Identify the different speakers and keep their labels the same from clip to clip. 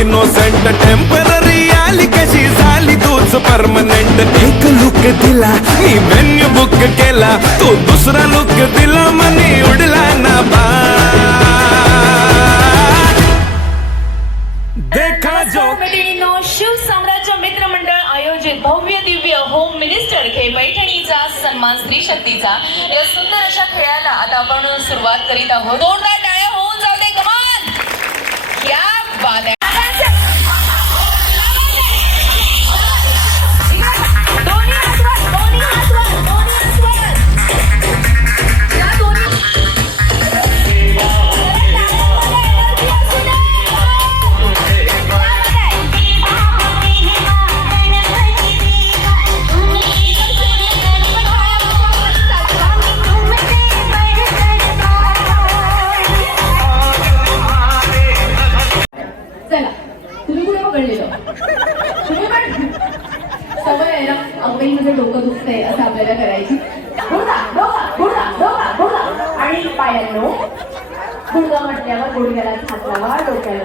Speaker 1: Innocent temporary आली कशी झाली तूच परमनंट एक लुक दिला मी मेन्यू बुक केला तू दुसरा लुक दिला मनी उडला ना बा. देखा जो
Speaker 2: शिव साम्राज्य मित्र मंडळ आयोजित भव्य दिव्य होम मिनिस्टर खेळ पैठणीचा सन्मान स्त्री शक्तीचा. या सुंदर अशा खेळाला आता आपण सुरुवात करीत आहोत. जोरदार टाळ्या होऊन जाऊ दे कमान क्या बात
Speaker 3: गुडगा म्हटल्यावर गुडघ्याला हात लावा डोक्याला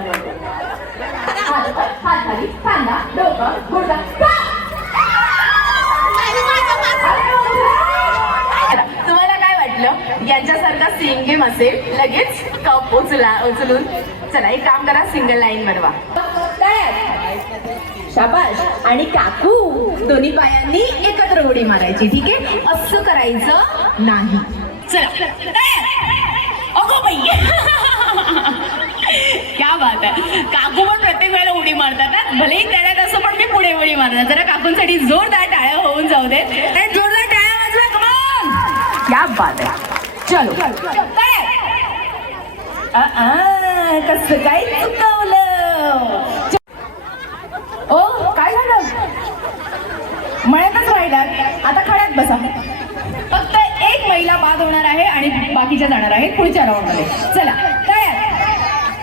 Speaker 3: हात हात खाली कांदा डोकं गुडगा तुम्हाला काय वाटलं? यांच्यासारखा सिंग गेम असेल लगेच कप उचला उचलून. चला एक काम करा सिंगल लाईन बनवा शाबाश आणि काकू दोन्ही पायांनी एकत्र उडी मारायची ठीक आहे? असं करायचं नाही.
Speaker 2: चला. अगो बाई. क्या बात आहे काकू पण प्रत्येक वेळेला उडी मारतात भलेही त्याला असं पण मी पुढे उडी मारणार. जरा काकूंसाठी जोरदार टाळ्या होऊन जाऊ दे आणि जोरदार टाळ्या वाजवा कमान
Speaker 3: क्या बात आहे चलो.
Speaker 2: कस आ, कसं काय चुकवलं?
Speaker 3: ओ काय झालं?
Speaker 2: मळ्यातच राहिलात. आता खड्यात बसा. फक्त एक महिला बाद होणार आहे आणि बाकीच्या जाणार आहेत पुढच्या राऊंडमध्ये चला तयार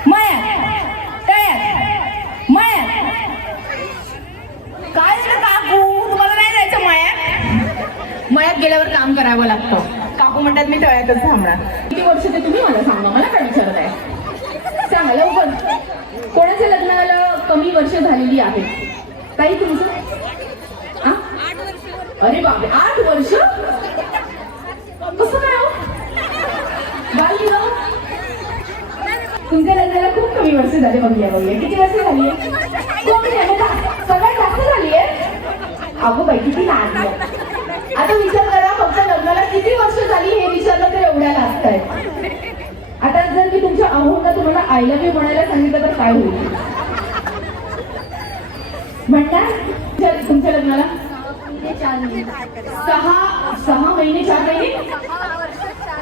Speaker 2: मळ्यात तयार मळ्यात काय झालं काकू तुम्हाला नाही जायचं मळ्यात
Speaker 3: गेल्यावर काम करावं लागतं.
Speaker 2: काकू म्हणतात मी तळ्यातच थांबणार.
Speaker 3: किती वर्ष ते तुम्ही मला सांगा मला काय विचारत आहे? सांगा लवकर. कोणाच्या लग्नाला कमी वर्ष झालेली आहे? काही तुमचं? अरे बापरे आठ वर्ष? कसं काय हो? हो? तुमच्या लग्नाला खूप कमी वर्ष झाले बघूया बघूया किती वर्ष झाली आहे? का सगळ्यात जास्त झाली आहे? अगो बाई किती लहान आता विचार करा फक्त लग्नाला किती वर्ष झाली हे विचारलं तर एवढ्या लागत आहे आता जर मी तुमच्या अहोंना तुम्हाला आय लव्ह यू म्हणायला सांगितलं तर काय होईल? म्हणणार? तुमच्या- तुमच्या लग्नाला. सहा सहा महिने चार महिने?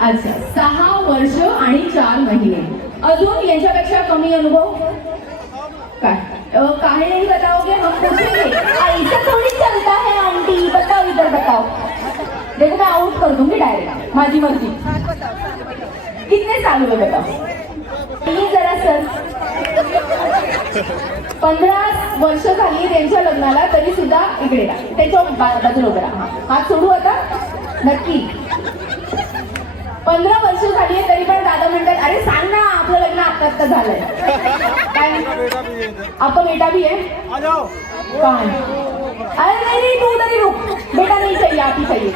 Speaker 3: अच्छा सहा वर्ष आणि चार महिने. अजून याच्यापेक्षा कमी अनुभव? काय? काही काहे नहीं बताओगे? हम पूछेंगे. ऐसा थोड़ी चलता है बताओ इधर बताओ देखो मैं आउट कर दूंगी डायरेक्ट माझी मर्जी कितने साल हुए बताओ ये जरा सर पंधरा वर्ष झाली त्यांच्या लग्नाला तरी सुद्धा इकडे. त्याच्या बा- बाजूला उभं राहा. हात सोडू आता नक्की पंधरा वर्ष झाली आहे तरी पण दादा म्हणतात अरे सांग ना आपलं लग्न आता आता झालंय काय आपका बेटा भी है कहाँ है अरे नहीं नहीं तू उधर ही रुक. बेटा नहीं चाहिए आप ही चाहिए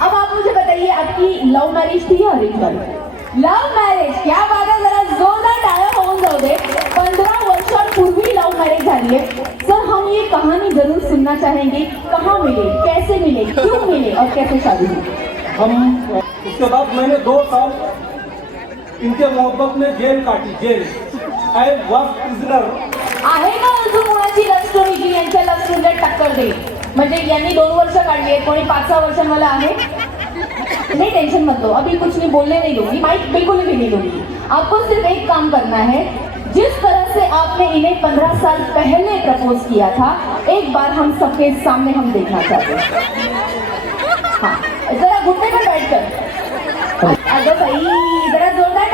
Speaker 3: अब आप मुझे बताइए आपकी लव मैरिज थी या अरेंज मैरिज लव मैरिज क्या बात है जरा जोरदार टाळ्या होऊन जाऊ दे. पंद्रह वर्षांपूर्वी लव मैरिज झाली है सर हम ये कहानी जरूर सुनना चाहेंगे. कहाँ मिले? कैसे मिले? क्यों मिले? और कैसे शादी हुई?
Speaker 4: हम उसके बाद मैंने दो साल इनके मोहब्बत में जेल काटी जेल. आई वॉज प्रिजनर
Speaker 3: आहे ना अजून कोणाची स्टोरी जी यांच्या लव्ह टक्कर देईल म्हणजे यांनी दोन वर्ष काढली आहेत, कोणी पाच सहा वर्ष मला आहे. नहीं टेंशन मत अभी कुछ नहीं बोलने नहीं दूँगी माइक बिल्कुल भी नहीं दूँगी आपको सिर्फ़ एक काम करना है जिस तरह से आपने इन्हें पंद्रह साल पहले प्रपोज किया था, एक बार हम सबके सामने हम देखना चाहते हैं। हाँ जरा घुटने पर बैठ कर। अगं बाई जरा जोरदार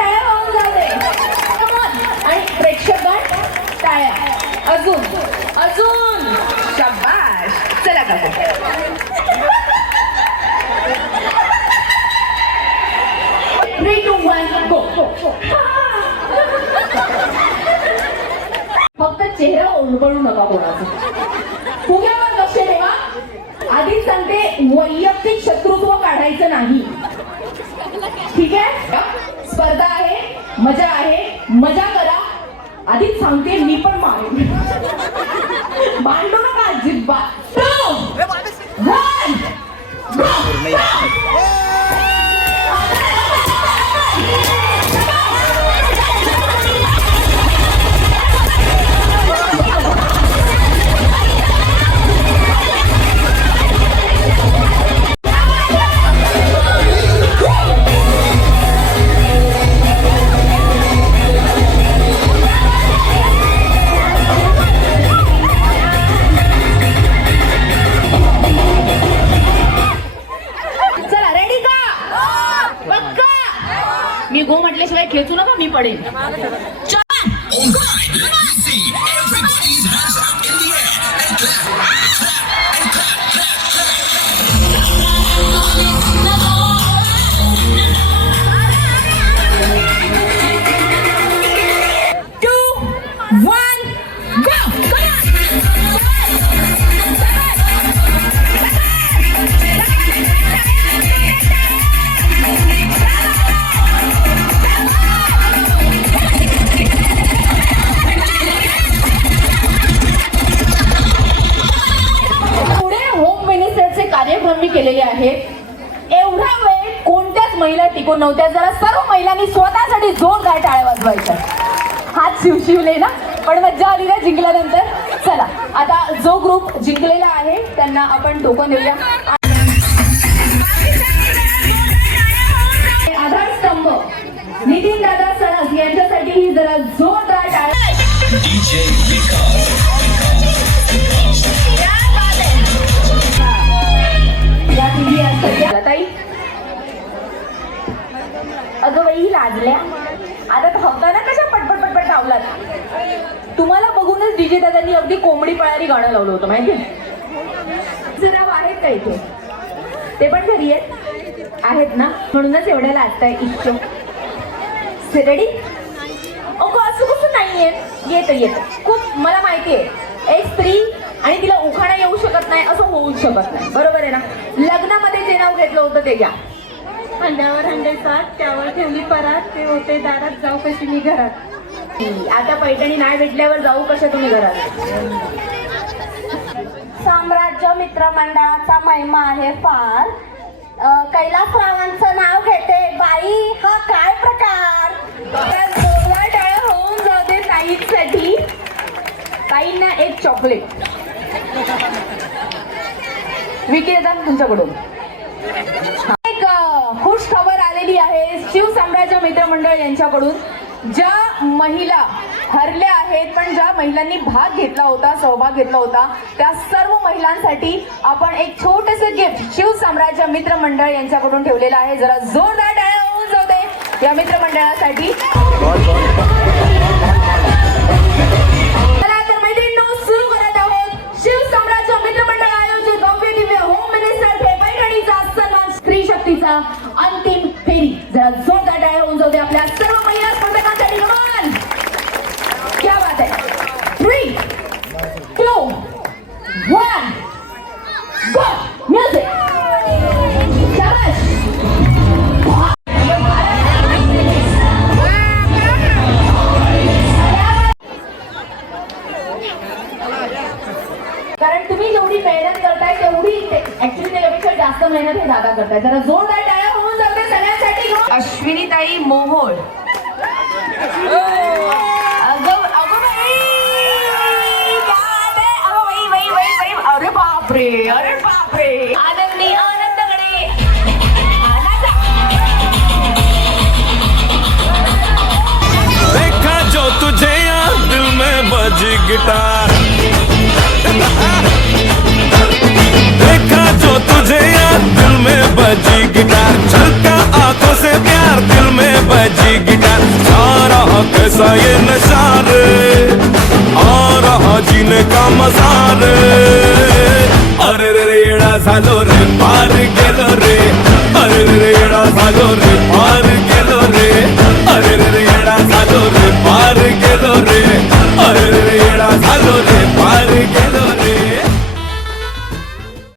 Speaker 3: चेहरा उलगडू नका कोणाचा. फुग्यावर लक्ष ठेवा. आधीच सांगते वैयक्तिक शत्रुत्व काढायचं नाही. ठीक आहे? स्पर्धा आहे मजा आहे मजा करा. आधीच सांगते मी पण मारेन. भांडू नका अजिबात. चार कार्यक्रम मी केलेले आहेत. एवढा वेळ कोणत्याच महिला टिकून नव्हत्या. जरा सर्व महिलांनी स्वतःसाठी जोरदार टाळ्या वाजवायच्या हात शिवशिवले ना. पण मज्जा आली ना जिंकल्यानंतर. चला आता जो ग्रुप जिंकलेला आहे त्यांना आपण टोकन देऊया. आधारस्तंभ. नितीन दादा सणस यांच्यासाठी ही जरा जोर बाई लाजल्या आता धावताना कशा पटपट पटपट धावलात? तुम्हाला बघूनच डीजे दादांनी अगदी कोंबडी पळारी गाणं लावलं होतं माहिती जरा आहेत का इथे? ते पण घरी आहेत आहेत ना? म्हणूनच एवढ्याला आता इच्छुक. रेडी अगं असं कसं नाहीये? येत येत. खूप मला माहिती आहे एक स्त्री आणि तिला उखाणा येऊ शकत नाही असं होऊच शकत नाही. बरोबर आहे ना? लग्नामध्ये जे नाव घेतलं होतं ते घ्या.
Speaker 5: हंड्यावर हंडे सात त्यावर ठेवली परात ते होते दारात जाऊ कशी मी घरात.
Speaker 3: आता पैठणी नाही भेटल्यावर जाऊ कशा तुम्ही घरात?
Speaker 5: साम्राज्य मित्रमंडळाचा महिमा आहे फार. कैलास कैलासरावांचं नाव घेते. बाई हा काय प्रकार?
Speaker 3: टाळ्या होऊन जाऊ दे ताईंसाठी. ताईंना एक चॉकलेट. विकेदा तुमच्याकडून एक अ, खुश खबर आलेली आहे शिवसाम्राज्य मित्रमंडळ यांच्याकडून ज्या महिला हरल्या आहेत पण ज्या महिलांनी भाग घेतला होता सहभाग घेतला होता त्या सर्व महिलांसाठी आपण एक छोटस गिफ्ट शिवसाम्राज्य मित्रमंडळ यांच्याकडून ठेवलेलं आहे. जरा जोरदार टाळ्या होऊन जाऊ दे या मित्रमंडळासाठी. मेहनत हे। दादा करताय जरा जोरदार टाळ्या होऊन जाते सगळ्यांसाठी अश्विनी ताई मोहोळ। अगं अगं बाई! क्या बात आहे? अगं बाई बाई बाई बाई अरे बापरे अरे बापरे. आनंदी आनंदकडे आनंद.
Speaker 1: देखा जो तुझे यहाँ दिल में बजी गिटार। ये नजारे आ रहा जीने का मजारे अरे रे रेड़ा झालो रे पार गेलो रे अरे रे